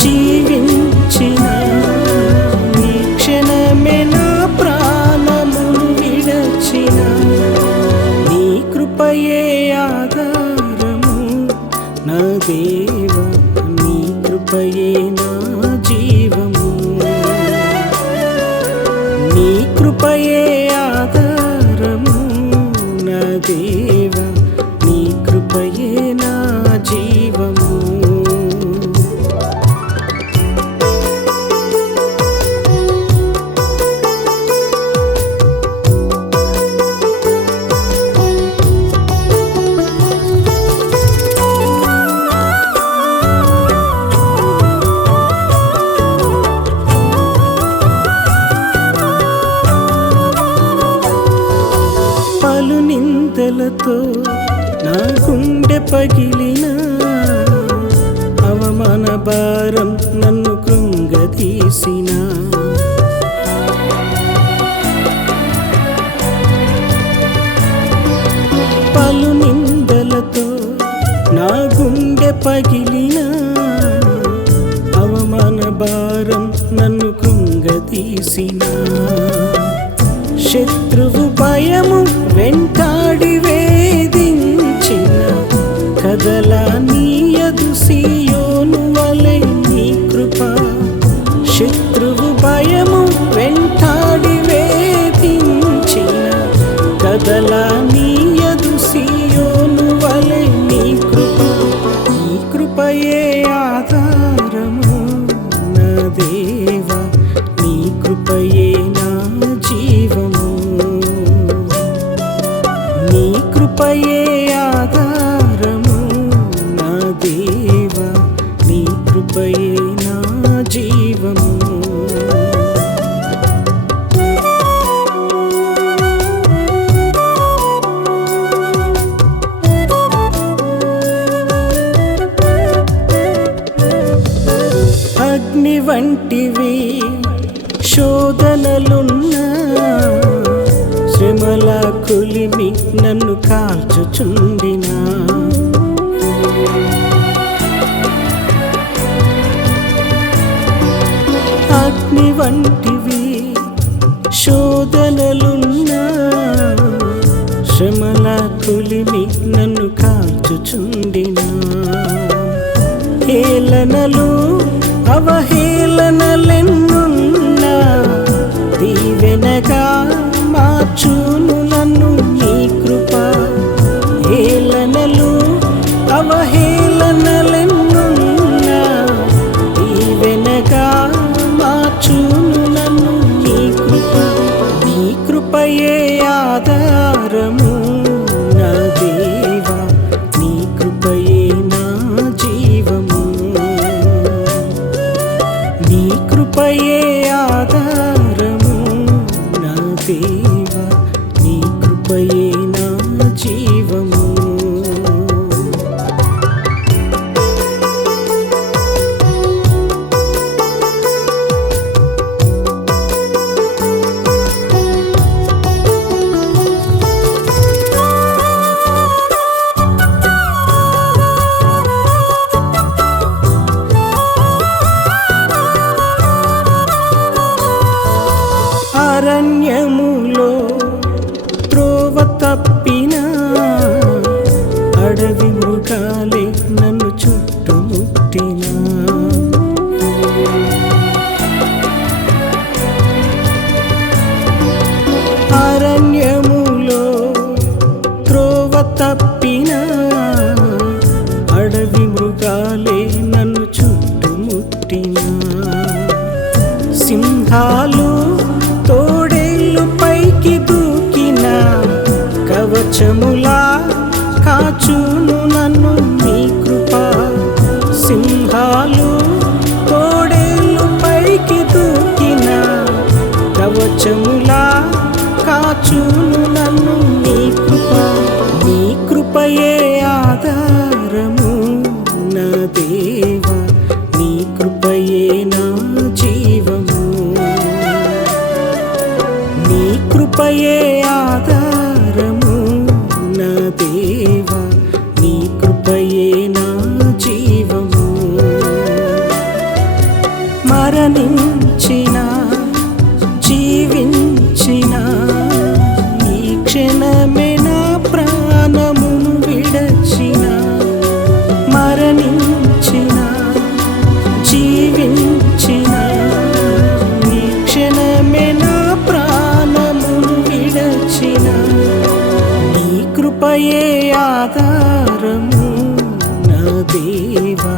జీవించిన ఈ క్షణమే నా ప్రాణమును విడచిన నీ కృపయే ఆధారము నా దేవా, నీ కృపయే నా జీవము, నీ కృపయే ఆధారము నా దేవా, నీ కృపయే నా జీవము. పలు నిందలతో నా గుండె పగిలిన అవమాన భారం నన్ను కృంగతీసిన పలు నిందలతో నా గుండె పగిలిన అవమాన భారం నన్ను కృంగతీసిన శత్రువు భయము వెంటాడి వేధించిన కదలనీయదు సీయోను వలె నీ కృప. శత్రువు భయము వెంటాడి వేధించిన కదలనీయదు సీయోను వలె నీ కృప. నీ కృపయే ఆధారము నా దేవా, నీ కృపయే నా జీవము, నీ కృపయే ఆధారము నా దేవా, నీ కృపయే నా జీవము. అగ్ని వంటివి శోధనలున్నా శ్రమల కొలిమి నన్ను కాల్చుచుండినా అగ్ని వంటివి శోధనలున్నా శ్రమల కొలిమి నన్ను కాల్చుచుండినా హేళనలు అవహేళనలెన్నున్నా దీవెనగా మార్చును నన్ను నీ కృప. హేళనలు అవహేళనలెన్నున్నా దీవెనగా మార్చును నన్ను నీ కృప. నీ కృపయే ఆధారము నా దేవా, నీ కృపయే నా జీవము, నీ కృపయే ఆధారము నా దేవా, నీ కృపయే నా జీవము. అరణ్యములో త్రోవ తప్పిన అడవి మృగాలే నన్ను చుట్టుముట్టిన అరణ్యములో త్రోవ తప్పిన అడవి మృగాలే నన్ను చుట్టుముట్టిన సింహాలు తోడేళ్ళు పైకి దూకిన కవచములా కాచును నన్ను నీ కృప. సింహాలు తోడేళ్ళు పైకి దూకిన కవచములా కాచును నన్ను నీ కృప. నీ కృపయే ఆధారము నా దేవా, నీ కృపయే నా జీవము, నీ కృపయే ఆధారము నా దేవా, నీ కృపయే నా జీవము. మరణించిన జీవించిన ఈ క్షణమే నా ప్రాణమును విడచిన మరణించిన జీవించిన ఈ క్షణమే నా ప్రాణమును విడచిన నీ కృపయే ఆధారము నా దేవా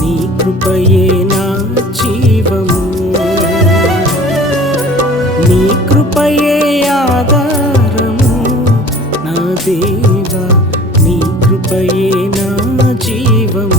నీ కృపయే నా జీవము నీ కృపయే ఆధారము నా దేవా నీ కృపయే నా జీవము